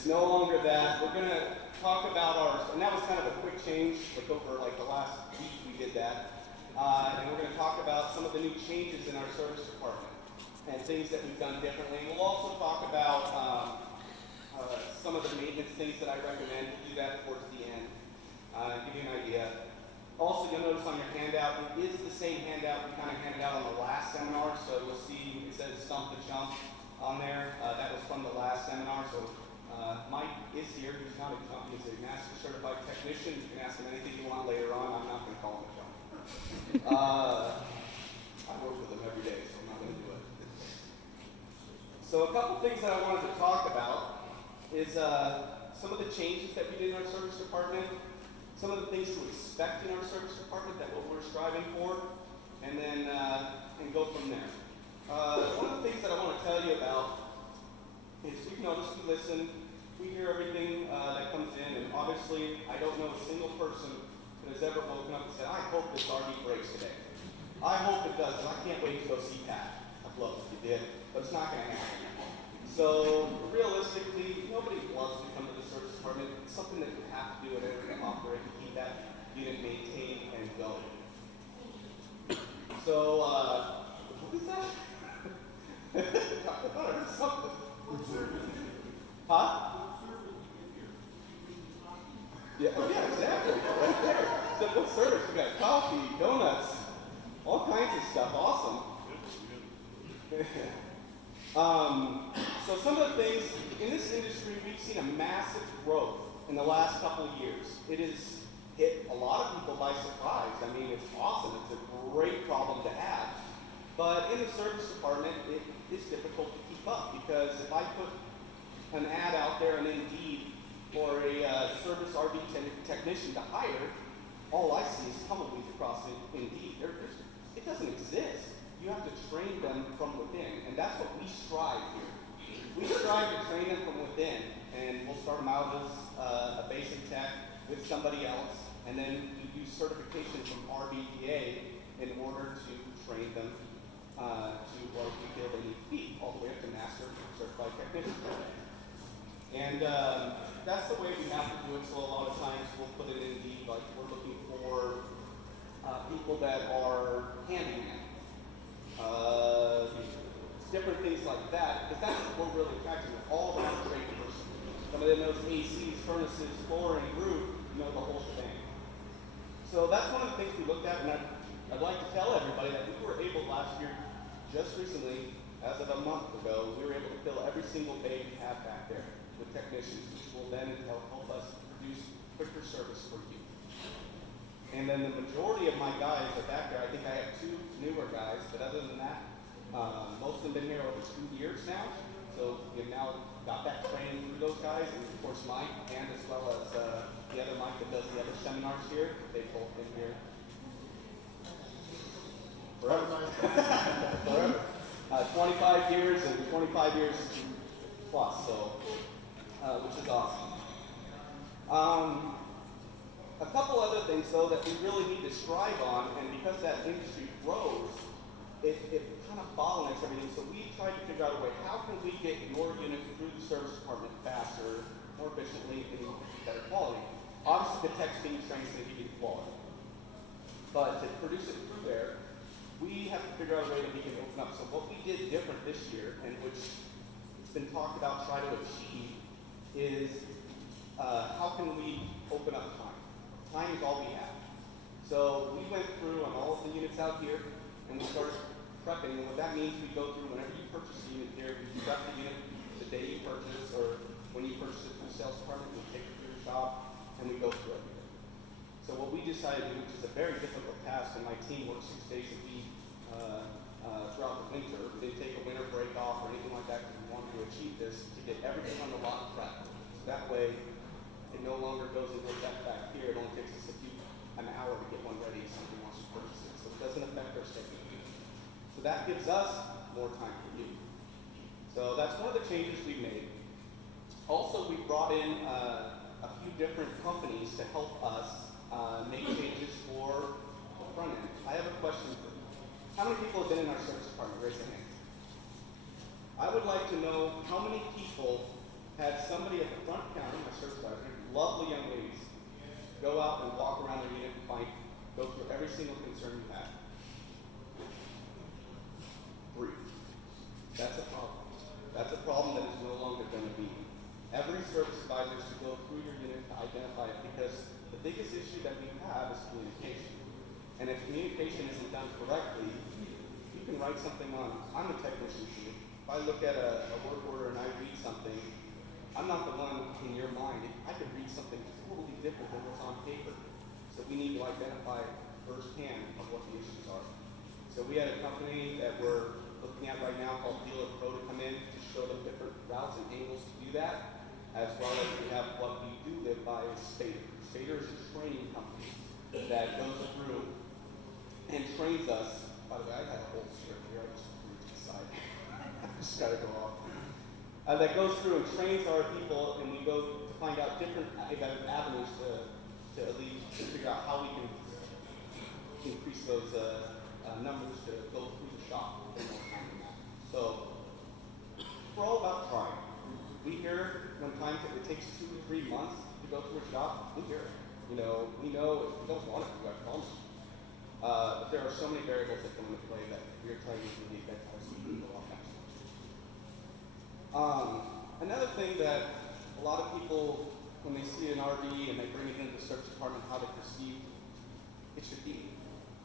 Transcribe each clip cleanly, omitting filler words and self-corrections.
It's no longer that. We're going to talk about our, and that was kind of a quick change, like over like the last week we did that. And we're going to talk about some of the new changes in our service department and things that we've done differently. We'll also talk about some of the maintenance things that I recommend. We'll do that towards the end, give you an idea. Also, you'll notice on your handout, it is the same handout we kind of handed out on the last seminar. So you'll see it says Stump the Chump on there. That was from the last seminar. So Mike is here. He's not a chump. He's a master certified technician. You can ask him anything you want later on. I'm not going to call him a chump. I work with him every day, so I'm not going to do it. So a couple things that I wanted to talk about is some of the changes that we did in our service department, some of the things to expect in our service department, that what we're striving for, and then and go from there. One of the things that I want to tell you about is we've noticed, we listen, we hear everything that comes in, and obviously I don't know a single person that has ever woken up and said, I hope this RV breaks today. I hope it does, and I can't wait to go see Pat. I'd love if you did, but it's not going to happen. So realistically, nobody wants to come to the service department. It's something that you have to do in order to operate and keep that unit maintained and going. So, what is that? I thought I heard something. Huh? Yeah, oh yeah, exactly. Right there. Simple service. We got coffee, donuts, all kinds of stuff. Awesome. So some of the things in this industry, we've seen a massive growth in the last couple of years. It has hit a lot of people by surprise. I mean, it's awesome. It's a great problem to have. But in the service department, it is difficult to keep up because if I put an ad out there on Indeed for a service RV technician to hire, all I see is tumbleweeds across Indeed. It doesn't exist. You have to train them from within, and that's what we strive here. We strive to train them from within, and we'll start them out as a basic tech with somebody else, and then we do certification from RVPA in order to train them to what we feel they need to be, all the way up to master certified technician. And that's the way we have to do it. So a lot of times we'll put it in Indeed, like we're looking for people that are handyman. Different things like that, because that's what we're really attracting with all that great person. Somebody that knows ACs, furnaces, flooring, roof, you know, the whole shebang. So that's one of the things we looked at, and I'd like to tell everybody that we were able last year, just recently, as of a month ago, we were able to fill every single bay we have back there with technicians, which will then help us produce quicker service for you. And then the majority of my guys are back there. I think I have 2 newer guys, but other than that, most of them have been here over 2 years now. So we've now got that training through those guys, and of course Mike, and as well as the other Mike that does the other seminars here. They've both been here forever. Forever. 25 years and 25 years plus, so which is awesome. A couple other things, though, that we really need to strive on, and because that industry grows, it kind of bottlenecks everything. So we tried to figure out a way, how can we get your unit through the service department faster, more efficiently, and better quality? Obviously, the tech's being trained to give you quality. But to produce it through there, we have to figure out a way that we can open up. So what we did different this year, and which it's been talked about trying to achieve, is how can we open up time? Time is all we have. So we went through on all of the units out here, and we started prepping. And what that means, we go through whenever you purchase a unit here, we prep the unit the day you purchase, or when you purchase it from the sales department, we take it to your shop, and we go through everything. So what we decided to do, which is a very difficult task, and my team works 6 days a week throughout the winter. We didn't take a winter break off or anything like that because we wanted to achieve this, to get everything on the lot prepped. So that way, it no longer goes and goes back here. It only takes us an hour to get one ready if somebody wants to purchase it. So it doesn't affect our schedule. So that gives us more time for you. So that's one of the changes we've made. Also, we brought in a few different companies to help us make changes for the front end. I have a question for you. How many people have been in our service department? Raise your hands. I would like to know how many people had somebody at the front counter, my service advisor, lovely young ladies, go out and walk around their unit and go through every single concern you have. 3. That's a problem. That's a problem that is no longer going to be. Every service advisor should go through your unit to identify it, because the biggest issue that we have is communication. And if communication isn't done correctly, you can write something on. I'm a technician too. If I look at a work order and I read something, I'm not the one in your mind. I could read something totally different than what's on paper. So we need to identify firsthand of what the issues are. So we had a company that we're looking at right now called Dealer Pro to come in to show them different routes and angles to do that, as well as we have what we do live by is Spader. Spader is a training company that goes through and trains us. By the way, I had a whole script here. I just threw it to the side. I just got to go off. That goes through and trains our people, and we go to find out different avenues to at least figure out how we can increase those numbers to go through the shop in more time than that. So we're all about trying. We hear when it takes 2 to 3 months to go through a shop. We hear it. We know if you don't want it, you got problems. But there are so many variables that come into play that we're trying to unique that kind of speed go off faster. Another thing that that a lot of people, when they see an RV and they bring it into the service department, how they perceive it should be.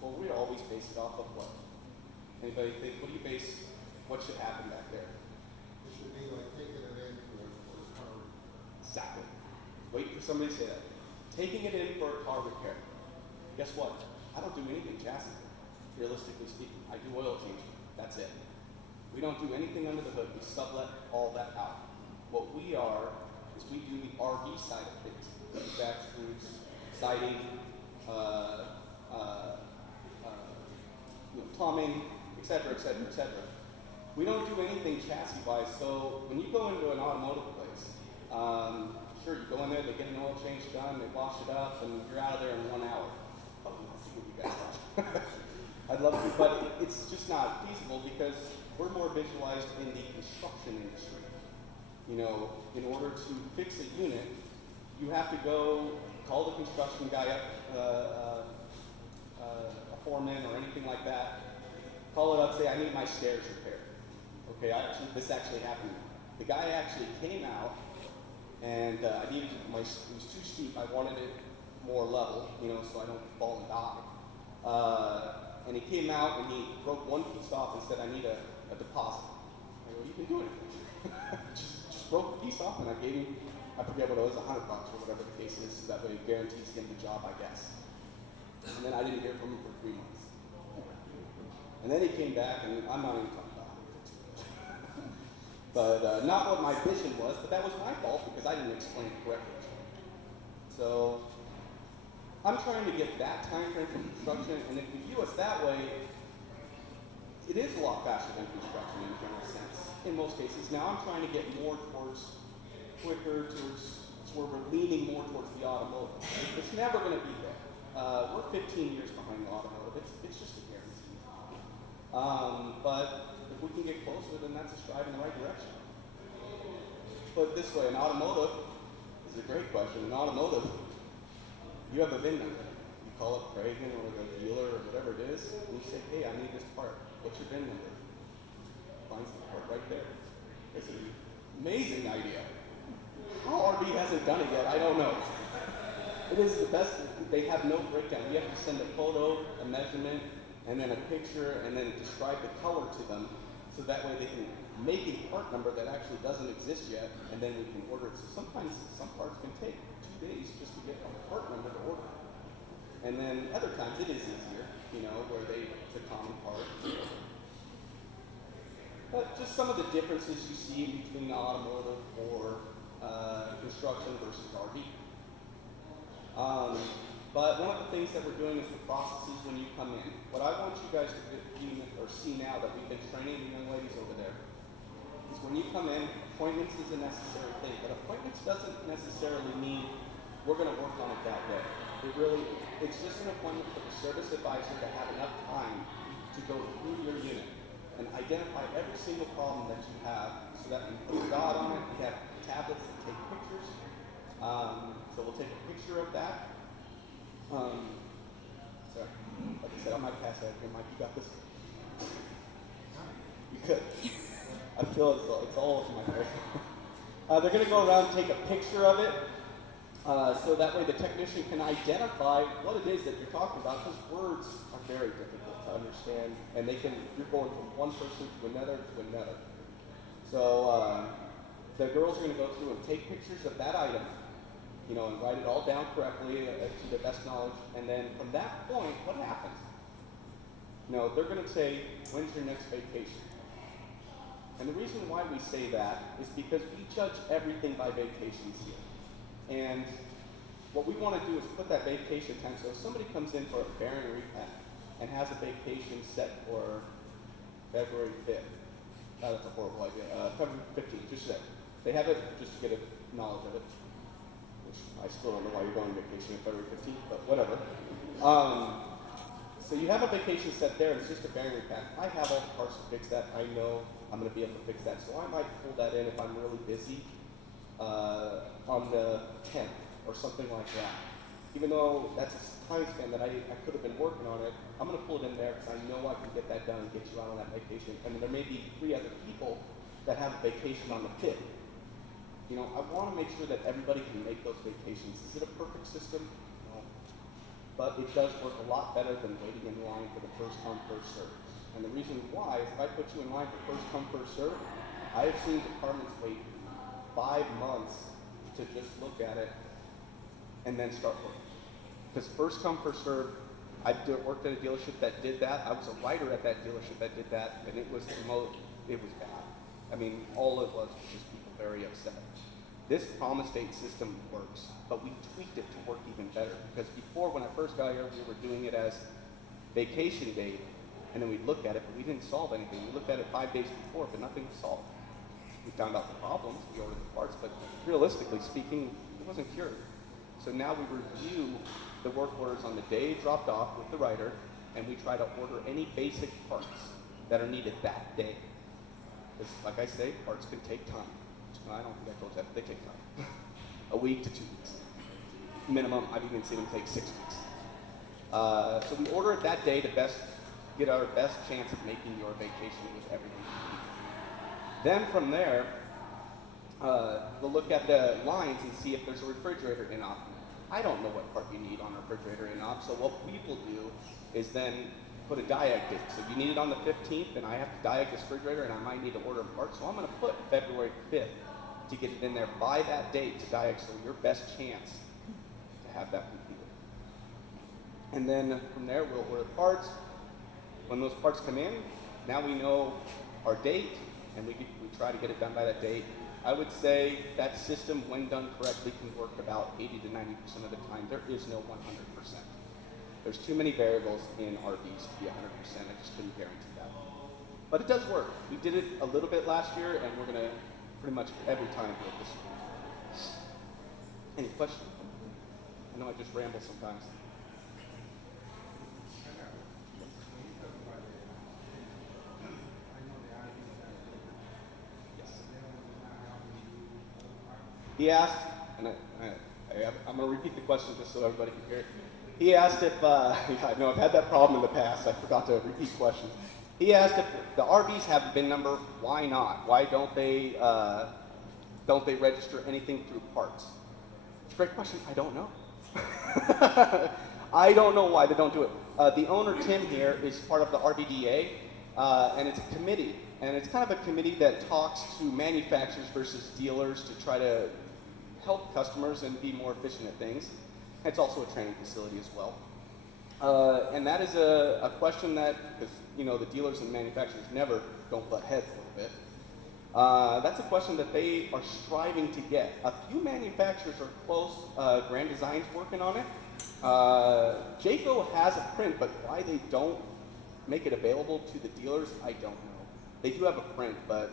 Well, we always base it off of what? Anybody think, what do you base, what should happen back there? It should be like taking it in for a car. Exactly. Wait for somebody to say that. Taking it in for a car repair. Guess what? I don't do anything chassis. Realistically speaking, I do oil change. That's it. We don't do anything under the hood. We sublet all that out. What we are is we do the RV side of things. Back screws, siding, plumbing, etc., etc., etc. We don't do anything chassis-wise. So when you go into an automotive place, sure, you go in there, they get an oil change done, they wash it up, and you're out of there in 1 hour. Oh, let's see what you guys thought. I'd love to, but it's just not feasible because we're more visualized in the construction industry. You know, in order to fix a unit, you have to go call the construction guy up, a foreman or anything like that, call it up, say, I need my stairs repaired. Okay, this actually happened. The guy actually came out, and I needed it was too steep. I wanted it more level, you know, so I don't fall and die. And he came out and he broke one piece off and said, I need a deposit. I go, you can do it. just broke the piece off, and I gave him, I forget what it was, $100 or whatever the case is, so that way it guarantees him the job, I guess. And then I didn't hear from him for 3 months. And then he came back, and I'm not even talking about $150. But not what my vision was, but that was my fault because I didn't explain it correctly. So I'm trying to get that time frame from construction, and if we view us that way, it is a lot faster than construction in a general sense, in most cases. Now I'm trying to get more towards quicker, towards where we're leaning more towards the automotive. It's never going to be there. We're 15 years behind the automotive. It's just a guarantee. But if we can get closer, then that's a stride in the right direction. Put it this way, an automotive is a great question. An automotive, you have a VIN number. You call up Cragen or the dealer or whatever it is, and you say, hey, I need this part. What's your VIN number? Finds the part right there. It's an amazing idea. How RV hasn't done it yet, I don't know. It is the best. They have no breakdown. You have to send a photo, a measurement, and then a picture, and then describe the color to them, so that way they can make a part number that actually doesn't exist yet, and then we can order it. So sometimes some parts can take 2 days just to get a part number to order. And then other times it is easier, you know, where it's a common part. But just some of the differences you see between automotive or construction versus RV. But one of the things that we're doing is the processes when you come in. What I want you guys to do or see now that we've been training the young ladies over there is when you come in, appointments is a necessary thing. But appointments doesn't necessarily mean we're going to work on it that day. It's just an appointment for the service advisor to have enough time to go through your unit and identify every single problem that you have so that we put a dot on it. We have tablets that take pictures. So we'll take a picture of that. Sorry, like I said, I might pass out here, Mike. You got this? You could. I feel it's all over my face. They're going to go around and take a picture of it, so that way the technician can identify what it is that you're talking about, because words are very difficult to understand, and you're going from one person to another. So the girls are going to go through and take pictures of that item, you know, and write it all down correctly to their best knowledge. And then from that point, what happens? You know, they're going to say, when's your next vacation? And the reason why we say that is because we judge everything by vacations here. And what we want to do is put that vacation time. So if somebody comes in for a bearing repack and has a vacation set for February 5th, that's a horrible idea, February 15th, just say. They have it just to get a knowledge of it. I still don't know why you're going on vacation on February 15th, but whatever. So you have a vacation set there, and it's just a bearing repack. I have all the parts to fix that. I know I'm going to be able to fix that. So I might pull that in if I'm really busy on the 10th or something like that. Even though that's a time span that I could have been working on it, I'm going to pull it in there because I know I can get that done and get you out on that vacation. And there may be 3 other people that have a vacation on the 5th. You know, I want to make sure that everybody can make those vacations. Is it a perfect system? No. But it does work a lot better than waiting in line for the first come, first serve. And the reason why is if I put you in line for first come, first serve, I have seen departments wait 5 months to just look at it and then start working. Because first come, first serve, worked at a dealership that did that. I was a writer at that dealership that did that, and it was it was bad. I mean, all it was just people very upset. This promise date system works, but we tweaked it to work even better. Because before, when I first got here, we were doing it as vacation date, and then we'd look at it, but we didn't solve anything. We looked at it 5 days before, but nothing was solved. We found out the problems, we ordered the parts, but realistically speaking, it wasn't cured. So now we review the work orders on the day dropped off with the writer, and we try to order any basic parts that are needed that day. Because, like I say, parts can take time. I don't think I told you that, but they take time. A week to 2 weeks. Minimum, I've even seen them take 6 weeks. So we order it that day to get our best chance of making your vacation with everything you need. Then from there, we'll look at the lines and see if there's a refrigerator in op. I don't know what part you need on a refrigerator in op, so what we will do is then put a diag date. So you need it on the 15th, and I have to diag this refrigerator, and I might need to order a part. So I'm going to put February 5th to get it in there by that date to diag, so your best chance to have that completed. And then from there, we'll order parts. When those parts come in, now we know our date, and we try to get it done by that date. I would say that system, when done correctly, can work about 80 to 90% of the time. There is no 100%. There's too many variables in RVs to be 100%. I just couldn't guarantee that. But it does work. We did it a little bit last year, and we're going to pretty much every time do it this year. Any questions? I know I just ramble sometimes. He asked, and I'm going to repeat the question just so everybody can hear it. He asked if, I know I've had that problem in the past, I forgot to repeat questions. He asked if the RVs have a VIN number, why not? Why don't they register anything through parts? It's a great question, I don't know. I don't know why they don't do it. The owner, Tim, here is part of the RVDA, and it's a committee. And it's kind of a committee that talks to manufacturers versus dealers to try to help customers and be more efficient at things. It's also a training facility as well. And that is a question that, because the dealers and manufacturers never don't butt heads a little bit. That's a question that they are striving to get. A few manufacturers are close. Grand Design's working on it. Jayco has a print, but why they don't make it available to the dealers, I don't know. They do have a print, but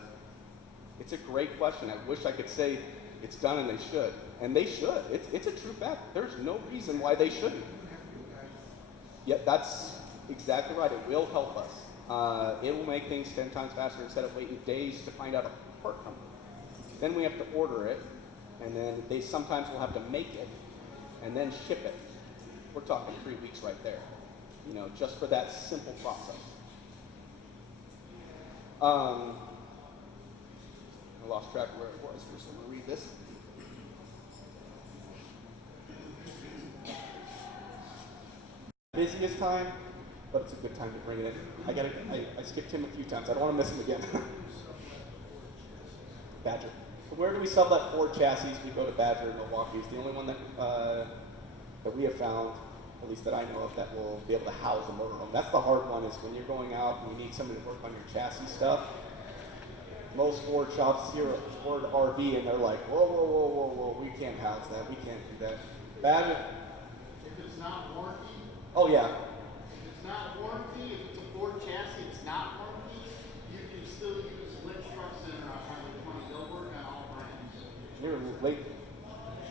it's a great question. I wish I could say it's done and they should. And they should. It's a true fact. There's no reason why they shouldn't. Yeah, that's exactly right. It will help us. It will make things 10 times faster instead of waiting days to find out a part number. Then we have to order it, and then they sometimes will have to make it and then ship it. We're talking 3 weeks right there, just for that simple process. I lost track of where it was. So I'm going to read this. Busiest time, but it's a good time to bring it in. I skipped him a few times. I don't want to miss him again. Badger. So where do we sell that Ford chassis? We go to Badger in Milwaukee. It's the only one that we have found, at least that I know of, that will be able to house a motorhome. That's the hard one, is when you're going out and you need somebody to work on your chassis stuff. Most Ford shops hear a Ford RV and they're like, whoa, we can't house that, we can't do that. Badger. If it's not warranty. Oh yeah. If it's not warranty, if it's a Ford chassis, it's not warranty, you can still use Lynch Truck Center on Highway 20. They'll work on all brands. You're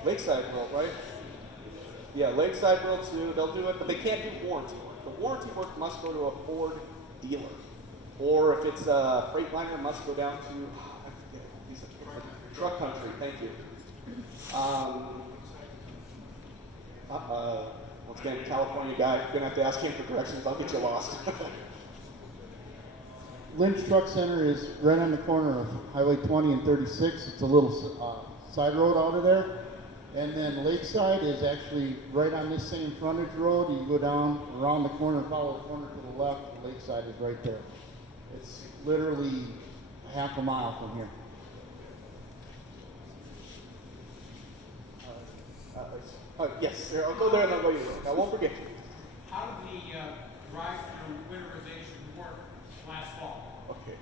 Lakeside World, right? Yeah, Lakeside World too, they'll do it, but they can't do warranty work. The warranty work must go to a Ford dealer. Or if it's a Freightliner, it must go down to Truck Country, thank you. Once again, California guy, you're gonna have to ask him for directions, I'll get you lost. Lynch Truck Center is right on the corner of Highway 20 and 36. It's a little side road out of there. And then Lakeside is actually right on this same frontage road. You go down around the corner, follow the corner to the left, Lakeside is right there. It's literally half a mile from here. Yes, sir. I'll go there and I'll go your road. I won't forget you. How did the drive-through winterization work last fall? Okay.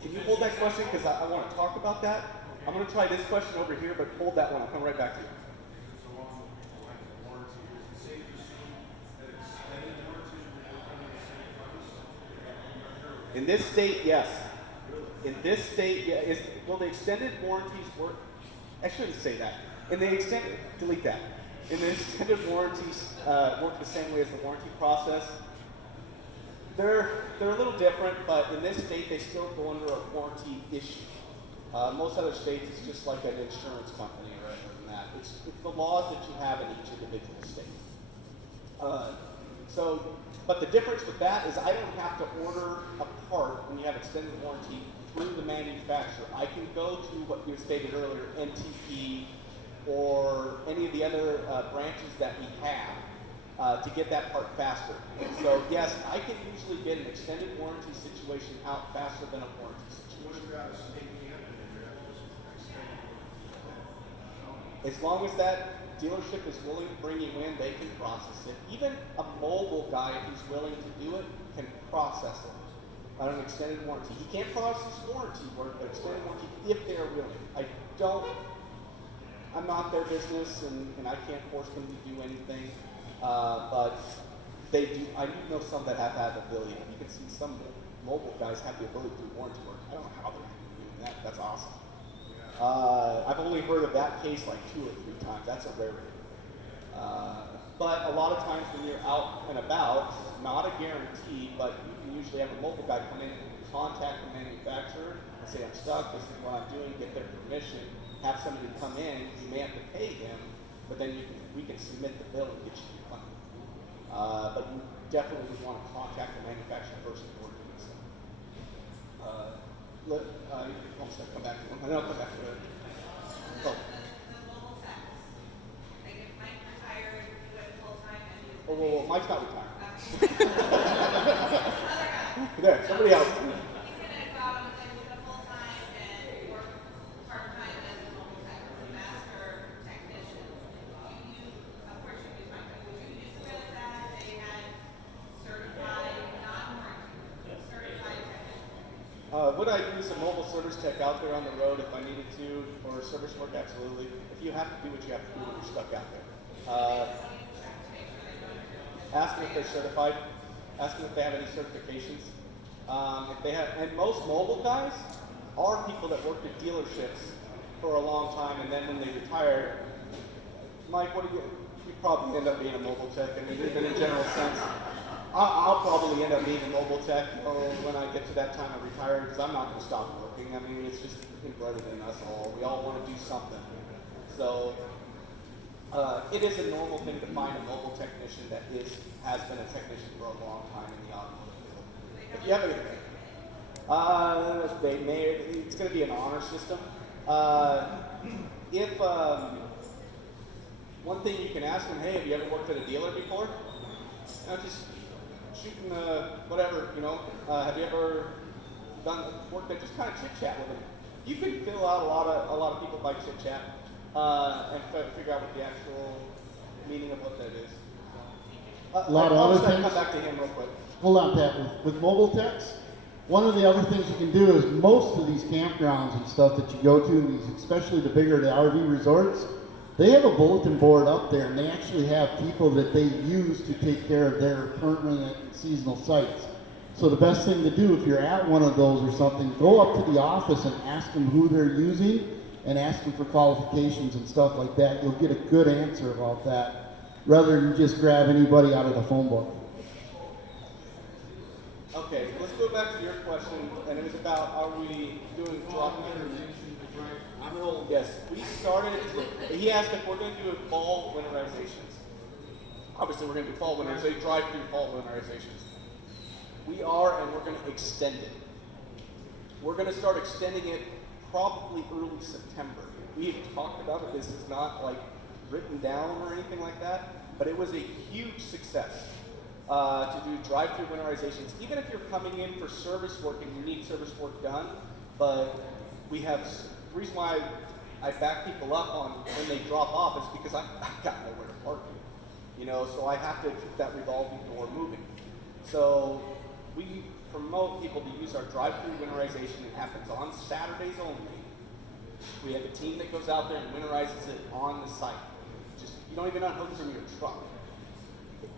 Can you hold that question? Because I want to talk about that. Okay. I'm going to try this question over here, but hold that one. I'll come right back to you. In this state, yes. In this state, yeah. Will the extended warranties work? I shouldn't say that. Delete that. In the extended warranties work the same way as the warranty process. They're a little different, but in this state, they still go under a warranty issue. Most other states, it's just like an insurance company or rather than that. It's the laws that you have in each individual state. But the difference with that is I don't have to order a part when you have extended warranty through the manufacturer. I can go to what you stated earlier, NTP, or any of the other branches that we have to get that part faster. So yes, I can usually get an extended warranty situation out faster than a warranty situation. As long as that dealership is willing to bring you in, they can process it. Even a mobile guy who's willing to do it can process it on an extended warranty. He can't process warranty work, but extended warranty if they're willing. I'm not their business, and I can't force them to do anything, but they do. I do know some that have that ability. You can see some mobile guys have the ability to do warranty work. I don't know how they're doing that. That's awesome. I've only heard of that case like 2 or 3 times. That's a rarity. But a lot of times when you're out and about, not a guarantee, but you can usually have a mobile guy come in and contact the manufacturer and say, I'm stuck, this is what I'm doing, get their permission, have somebody come in, you may have to pay him, but then we can submit the bill and get you your money. But you definitely would want to contact the manufacturer first before doing so. Almost come back to them. I'll come back to it. Oh. Whoa, Mike's not retired. There, somebody else. Would I use a mobile service tech out there on the road if I needed to, or service work? Absolutely. If you have to do what you have to do when you're stuck out there. Ask them if they're certified. Ask them if they have any certifications. If they have, and most mobile guys are people that worked at dealerships for a long time, and then when they retire, Mike, you probably end up being a mobile tech. I mean, even in a general sense. I'll probably end up being a mobile tech when I get to that time of retire, because I'm not going to stop working. I mean, it's just embedded in us all. We all want to do something. So it is a normal thing to find a mobile technician that has been a technician for a long time in the automotive field. If you have it's going to be an honor system. One thing you can ask them, hey, have you ever worked at a dealer before? Just shooting whatever, have you ever done work that just kind of chit chat with them? You can fill out a lot of people by chit chat and figure out what the actual meaning of what that is. A lot of other things. Come back to him real quick. Hold on, Pat. With mobile techs, one of the other things you can do is most of these campgrounds and stuff that you go to, especially the bigger the RV resorts, they have a bulletin board up there, and they actually have people that they use to take care of their permanent and seasonal sites. So the best thing to do if you're at one of those or something, go up to the office and ask them who they're using and ask them for qualifications and stuff like that. You'll get a good answer about that rather than just grab anybody out of the phone book. Okay, let's go back to your question, and it was about, are we doing drop-in? Yes, we started, he asked if we're going to do fall winterizations. Obviously we're going to do fall winterizations, drive-through fall winterizations. We are, and we're going to extend it. We're going to start extending it probably early September. we talked about it. This is not like written down or anything like that, but it was a huge success to do drive-through winterizations. Even if you're coming in for service work and you need service work done, but we have, the reason why I back people up on when they drop off is because I've got nowhere to park it. You know, so I have to keep that revolving door moving. So we promote people to use our drive-through winterization. It happens on Saturdays only. We have a team that goes out there and winterizes it on the site. Just, you don't even unhook from your truck.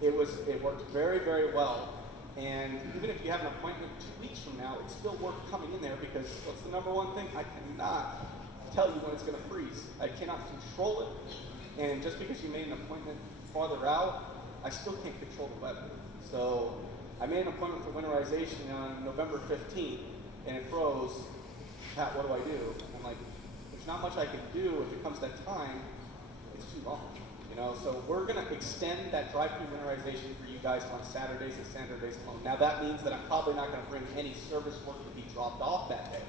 It worked very, very well. And even if you have an appointment 2 weeks from now, it's still worth coming in there because what's the number one thing? I cannot tell you when it's going to freeze. I cannot control it. And just because you made an appointment farther out, I still can't control the weather. So I made an appointment for winterization on November 15th, and it froze. Pat, what do I do? I'm like, there's not much I can do. If it comes that time, it's too long. You know, so we're going to extend that drive-through winterization for you guys on Saturdays and Saturdays alone. Now that means that I'm probably not going to bring any service work to be dropped off that day.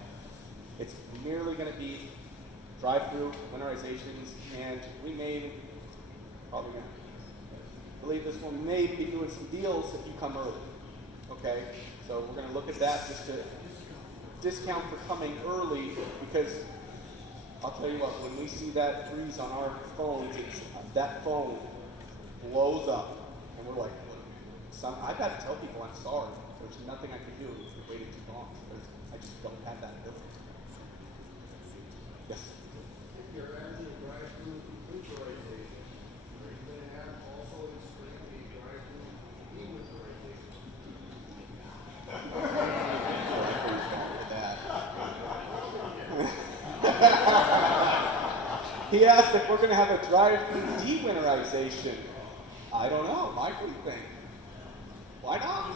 It's merely going to be drive-through winterizations, and we may probably going to believe this one may be doing some deals if you come early. Okay, so we're going to look at that just to discount for coming early because I'll tell you what, when we see that freeze on our phones, that phone blows up, and we're like, I've got to tell people I'm sorry. There's nothing I can do if you're waiting too long. I just don't have that ability. Yes. If you're adding a drive-through winterization, are you going to have also explain the drive-through de-winterization? He asked if we're going to have a drive-through de-winterization. I don't know. Mike, what do you think? Why not?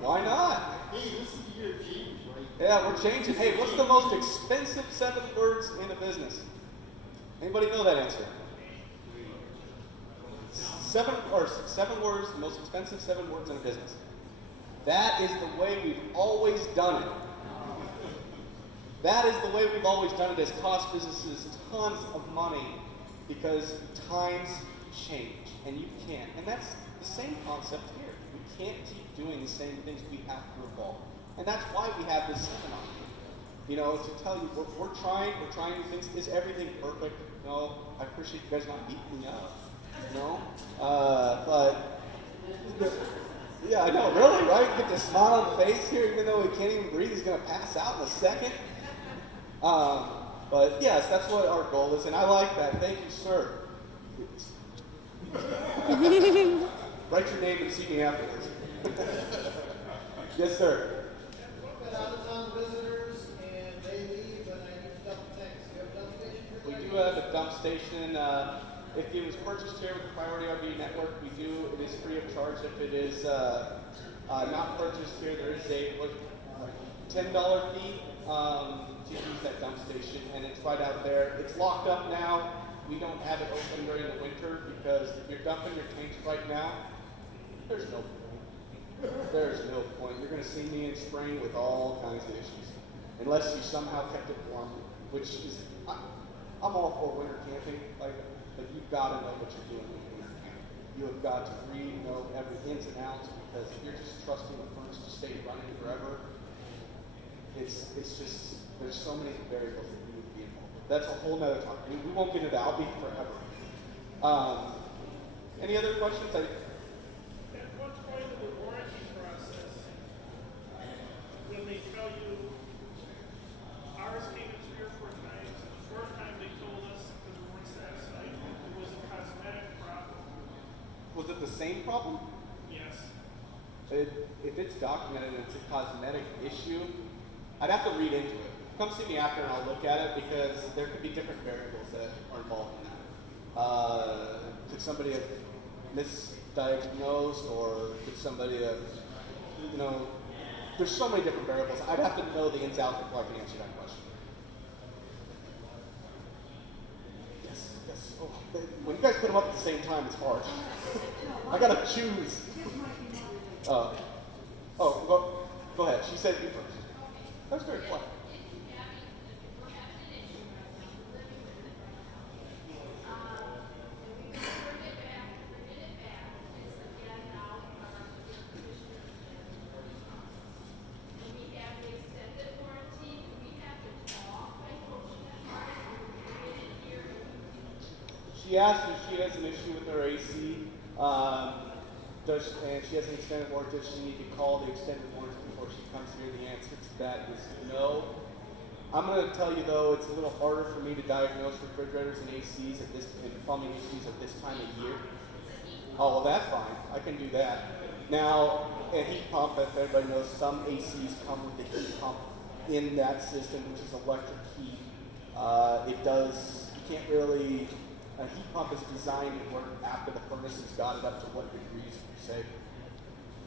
Why not? Hey, this is your change, right? Yeah, we're changing. Hey, what's the most expensive 7 words in a business? Anybody know that answer? 7 words, the most expensive 7 words in a business. That is the way we've always done it. That is the way we've always done it. As cost businesses tons of money because times change and you can't. And that's the same concept here. We can't keep doing the same things. We have to evolve. And that's why we have this seminar. You know, to tell you we're trying new things. Is everything perfect? No. I appreciate you guys not beating me up. You know? But yeah, I know, really, right? Get this smile on the face here, even though he can't even breathe, he's gonna pass out in a second. But yes, that's what our goal is, and I like that. Thank you, sir. Write your name and see me afterwards. Yes, sir. But out of town visitors and they leave and I need to dump things. Do you have a dump station? We do have a dump station. If it was purchased here with the Priority RV Network, we do. It is free of charge. If it is not purchased here, there is a $10 fee to use that dump station, and it's right out there. It's locked up now. We don't have it open during the winter because if you're dumping your tanks right now, there's no point. There's no point. You're going to see me in spring with all kinds of issues, unless you somehow kept it warm, which is I'm all for winter camping. But you've got to know what you're doing with winter camping. You have got to really know every ins and outs because if you're just trusting the furnace to stay running forever, it's just there's so many variables that you would be involved with. That's a whole nother talk. We won't get into that. I'll be here forever. Any other questions? At what point in the warranty process will they tell you ours came in 3 or 4 times, and the 4th time they told us because we weren't satisfied it was a cosmetic problem? Was it the same problem? Yes. If it's documented and it's a cosmetic issue, I'd have to read into it. Come see me after and I'll look at it because there could be different variables that are involved in that. Could somebody have misdiagnosed or could somebody have, there's so many different variables. I'd have to know the ins and outs before I can answer that question. Yes. Oh, when you guys put them up at the same time, it's hard. I gotta choose. Go ahead. She said you first. That's very quiet. She asked if she has an issue with her AC, and she has an extended warranty. Does she need to call the extended warranty before she comes here? The answer to that is no. I'm going to tell you though, it's a little harder for me to diagnose refrigerators and ACs and plumbing issues at this time of year. Oh, well, that's fine. I can do that. Now, a heat pump, if everybody knows, some ACs come with the heat pump in that system, which is electric heat. It does, you can't really, a heat pump is designed to work after the furnace has got it up to what degrees you say.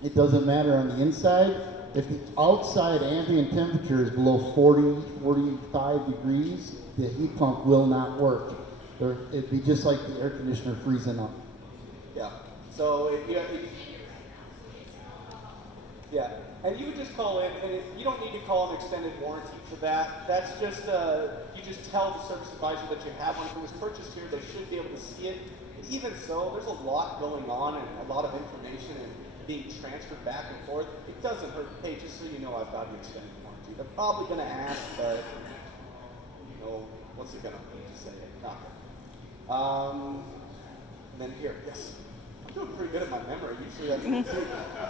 It doesn't matter on the inside. If the outside ambient temperature is below 40, 45 degrees, the heat pump will not work. It'd be just like the air conditioner freezing up. Yeah. So, yeah. And you would just call in, and you don't need to call an extended warranty for that. That's just, you just tell the service advisor that you have one. If it was purchased here, they should be able to see it. But even so, there's a lot going on and a lot of information and being transferred back and forth. It doesn't hurt. Hey, just so you know, I've got an extended warranty. They're probably going to ask, but, you know, what's it going to be to say it? Not good. Then here, yes. I'm doing pretty good at my memory. Usually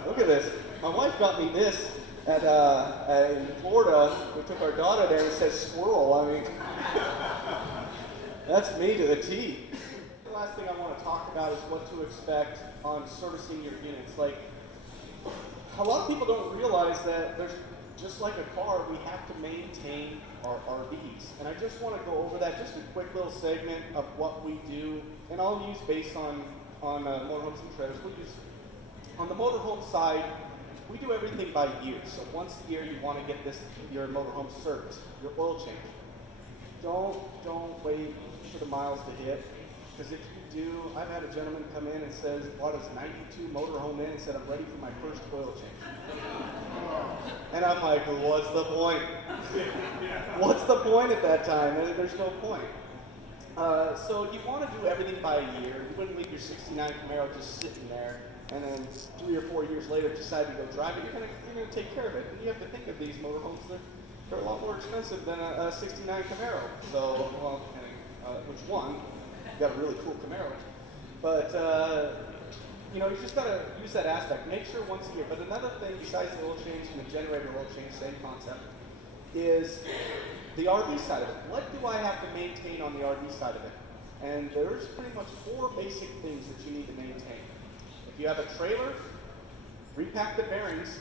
look at this. My wife got me this in Florida. We took our daughter there and it says squirrel. I mean, that's me to the T. The last thing I want to talk about is what to expect on servicing your units. Like, a lot of people don't realize that there's, just like a car, we have to maintain our RVs. And I just want to go over that, just a quick little segment of what we do. And I'll use based on motorhomes and trailers. We'll use, on the motorhome side, we do everything by year. So once a year you want to get your motorhome serviced, your oil change. Don't wait for the miles to hit. Because if you do, I've had a gentleman come in and says, bought his 92 motorhome in and said, I'm ready for my first oil change. And I'm like, well, what's the point? What's the point at that time? There's no point. So you want to do everything by a year. You wouldn't leave your 69 Camaro just sitting there and then 3 or 4 years later decide to go drive it. You're gonna take care of it. And you have to think of these motorhomes, they're a lot more expensive than a 69 Camaro. So, well, which one? You got a really cool Camaro. But, you know, you just got to use that aspect. Make sure once a year. But another thing besides the oil change and the generator oil change, same concept, is the RV side of it. What do I have to maintain on the RV side of it? And there's pretty much 4 basic things that you need to maintain. If you have a trailer, repack the bearings.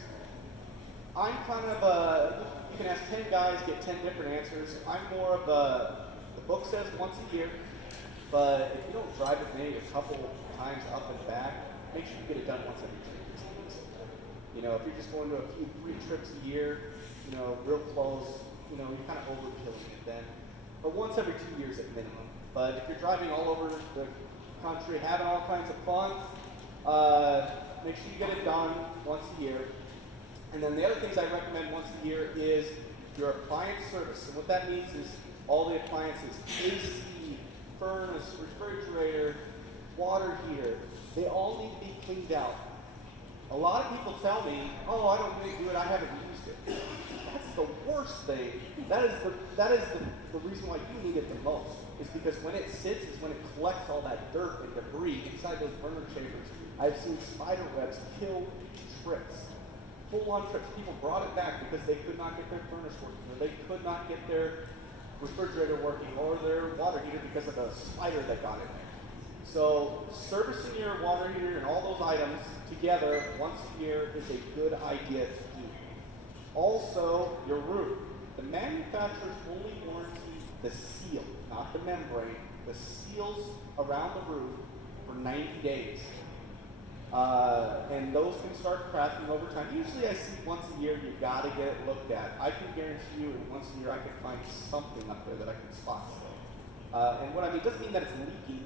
I'm kind of you can ask 10 guys, get 10 different answers. I'm more of the book says once a year, but if you don't drive it maybe a couple times up and back, make sure you get it done once every 2 years. You know, if you're just going to a few 3 trips a year, you know, real close, you know, you're kind of overkilling it then. But once every 2 years at minimum. But if you're driving all over the country, having all kinds of fun, make sure you get it done once a year. And then the other things I recommend once a year is your appliance service. And what that means is all the appliances, AC, furnace, refrigerator, water heater, they all need to be cleaned out. A lot of people tell me, oh, I don't really do it, I haven't used it. That's the worst thing. That is the reason why you need it the most. Is because when it sits is when it collects all that dirt and debris inside those burner chambers. I've seen spider webs kill trips. Full-on trips. People brought it back because they could not get their furnace working, or they could not get their refrigerator working, or their water heater because of a spider that got in there. So servicing your water heater and all those items together once a year is a good idea to do. Also, your roof. The manufacturers only warranty the seal, not the membrane, the seals around the roof for 90 days. And those can start cracking over time. Usually I see once a year you gotta get it looked at. I can guarantee you once a year I can find something up there that I can spot. And what I mean doesn't mean that it's leaking.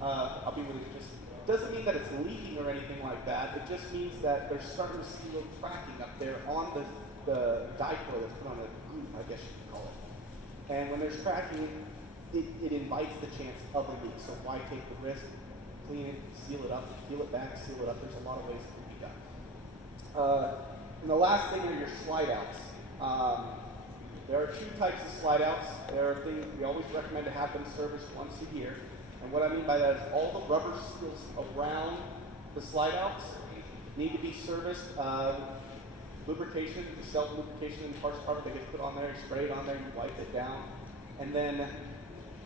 I'll be really just doesn't mean that it's leaking or anything like that. It just means that there's starting to see a little cracking up there on the dipole that's put on the roof, I guess you could call it. And when there's cracking, it invites the chance of a leak. So why take the risk? Clean it, seal it up, peel it back, seal it up. There's a lot of ways it can be done. And the last thing are your slide outs. There are 2 types of slide outs. There are things we always recommend to have them serviced once a year. And what I mean by that is all the rubber seals around the slide outs need to be serviced. Lubrication, self-lubrication in the parts department, that gets put on there, spray it on there, you wipe it down. And then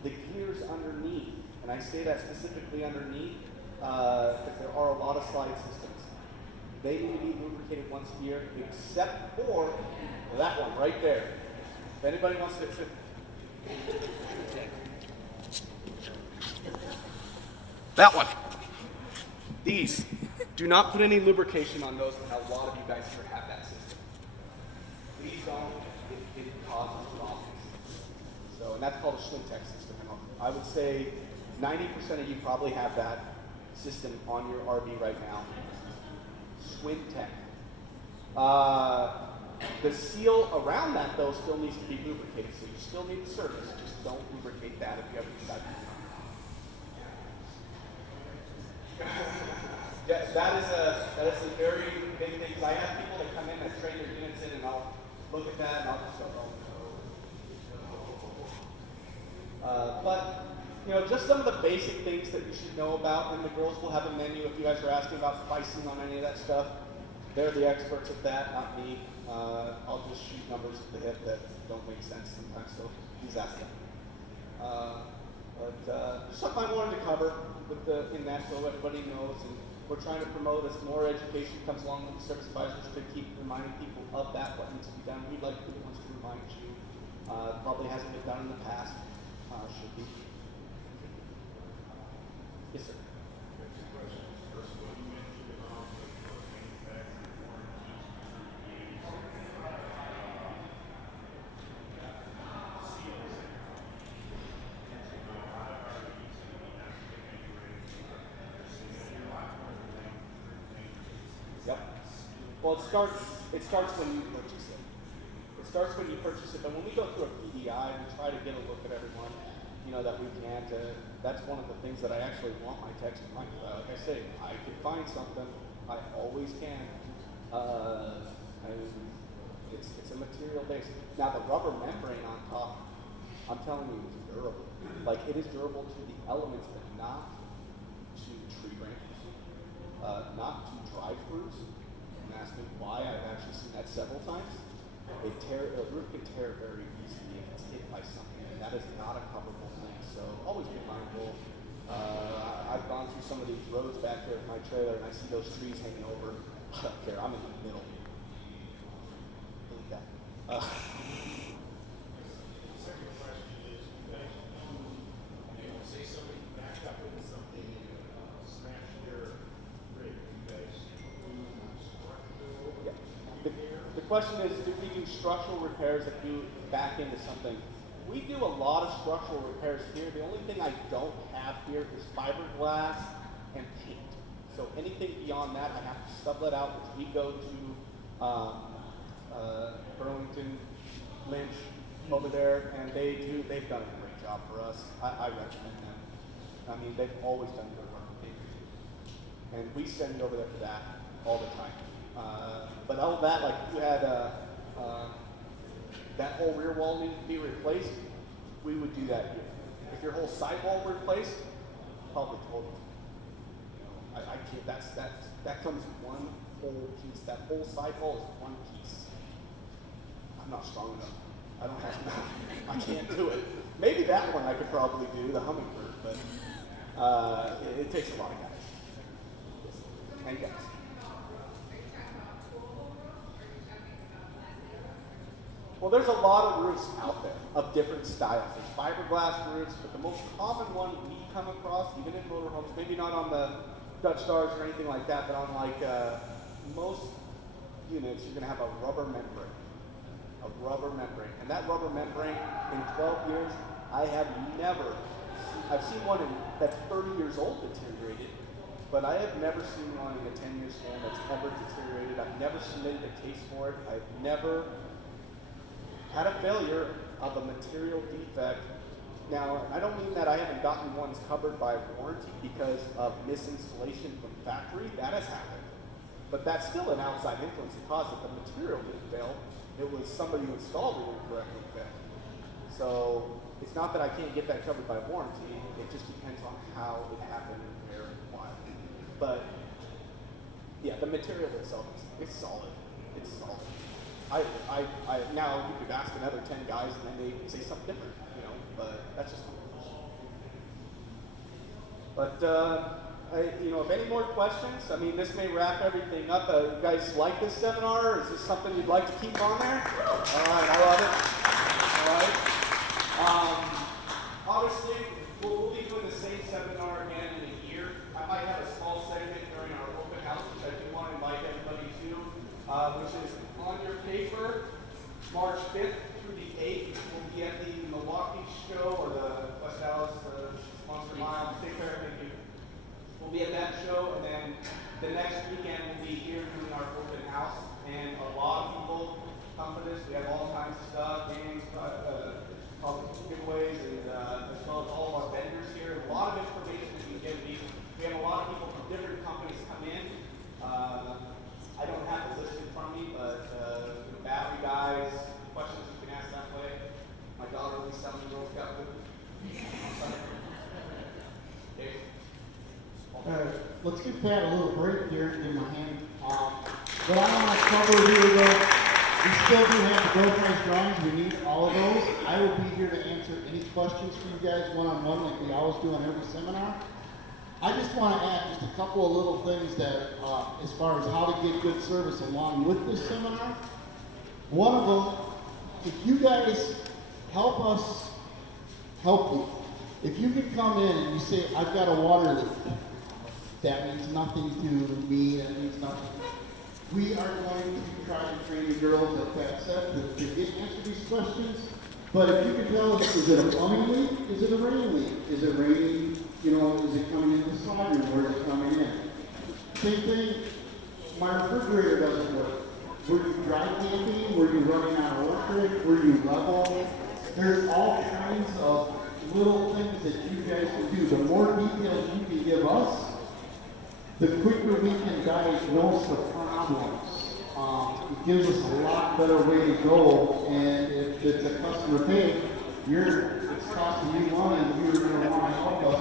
the gears underneath, and I say that specifically underneath, because there are a lot of slide systems. They need to be lubricated once a year, except for that one right there. If anybody wants to, that one. These. Do not put any lubrication on those, and a lot of you guys here have that system. Please don't. It causes problems. So, and that's called a Schwintek system. And I would say 90% of you probably have that system on your RV right now. Schwintek. The seal around that, though, still needs to be lubricated, so you still need the service. Just don't lubricate that if you ever decide to. Yeah, that is a very big thing. Because I have people that come in and trade their units in, and I'll look at that and I'll just go, oh no. But you know, just some of the basic things that you should know about. And the girls will have a menu if you guys are asking about pricing on any of that stuff. They're the experts at that, not me. I'll just shoot numbers at the hip that don't make sense sometimes. So please ask them. But something I wanted to cover with in that, so everybody knows. And we're trying to promote as more education comes along with the service advisors to keep reminding people of that, what needs to be done. We'd like to be the ones to remind you. Probably hasn't been done in the past. Should be. Yes, sir. Yep. Well, it starts when you purchase it. It starts when you purchase it, but when we go through a PDI, we try to get a look at everyone, you know, that we can. That's one of the things that I actually want my techs to find. Like I say, I can find something. I always can. It's a material base. Now the rubber membrane on top, I'm telling you, is durable. Like it is durable to the elements, but not to tree branches, not to dry fruits. And ask me why. I've actually seen that several times. A roof can tear very easily if it's hit by something, and that is not a coverable thing. So always be mindful. I've gone through some of these roads back there with my trailer, and I see those trees hanging over. I don't care. I'm in the middle. Believe that. Second question is, you guys, say somebody backed up into something and smashed their rig, you guys do structural Yeah. The question is, do we do structural repairs if you back into something? We do a lot of structural repairs here. The only thing I don't have here is fiberglass and paint. So anything beyond that, I have to sublet out, which we go to Burlington, Lynch, over there, and they've done a great job for us. I recommend them. I mean, they've always done good work with me. And we send you over there for that all the time. But all of that, like if you had that whole rear wall needed to be replaced, we would do that here. If your whole side wall were replaced, probably totally. I can't. That comes one whole piece. That whole side wall is one piece. I'm not strong enough. I don't have. I can't do it. Maybe that one I could probably do, the hummingbird, but it takes a lot of guys. And guys. Well, there's a lot of roofs out there of different styles. There's fiberglass roofs, but the most common one we come across, even in motorhomes, maybe not on the Dutch Stars or anything like that, but on like most units, you're going to have a rubber membrane. A rubber membrane. And that rubber membrane, in 12 years, I've seen one that's 30 years old deteriorated, but I have never seen one in a 10-year span that's ever deteriorated. I've never submitted a case for it. I've never had a failure of a material defect. Now, I don't mean that I haven't gotten ones covered by warranty because of misinstallation from factory. That has happened. But that's still an outside influence that caused it. The material didn't fail. It was somebody who installed it incorrectly failed. So It's not that I can't get that covered by warranty. It just depends on how it happened and where and why. But yeah, the material itself is solid. It's solid. I now you could ask another 10 guys and then they say something different, you know. But that's just. But you know, if any more questions, I mean, this may wrap everything up. You guys like this seminar? Is this something you'd like to keep on there? All right, I love it. All right. Obviously, we'll be doing the same seminar again in a year. I might have a small segment during our open house, which I do want to invite everybody to, which is on your paper, March 5th through the 8th. We'll be at the Milwaukee show or the West Dallas Monster Mile State Fair. Thank you. We'll be at that show, and then the next weekend we'll be here doing our open house. And a lot of people come for this. We have all kinds of stuff, games, giveaways, and as well as all of our vendors here. A lot of information that you can get. We have a lot of people from different companies come in. I don't have the list in front of me, but battery guys, questions you can ask that way. My daughter will be 7-year-old got with me. Okay. Let's give Pat a little break here in my hand. But I want to cover here though, we still do have the door prize drawings. We need all of those. I will be here to answer any questions for you guys one-on-one like we always do on every seminar. I just want to add just a couple of little things that, as far as how to get good service along with this seminar. One of them, if you guys help us help you, if you could come in and you say, I've got a water leak, that means nothing to me, that means nothing. We are going to try to train the girls, as Pat said, to get answer these questions. But if you can tell us, is it a plumbing leak? Is it a rain leak? Is it raining? You know, is it coming in the slide room? Where is it coming in? Same thing, my refrigerator doesn't work. Were you dry camping? Were you running out of electric? Were you level? There's all kinds of little things that you guys can do. The more details you can give us, the quicker we can diagnose the problems. It gives us a lot better way to go, and if it's a customer pay, it's costing you money, and you're going to want to help us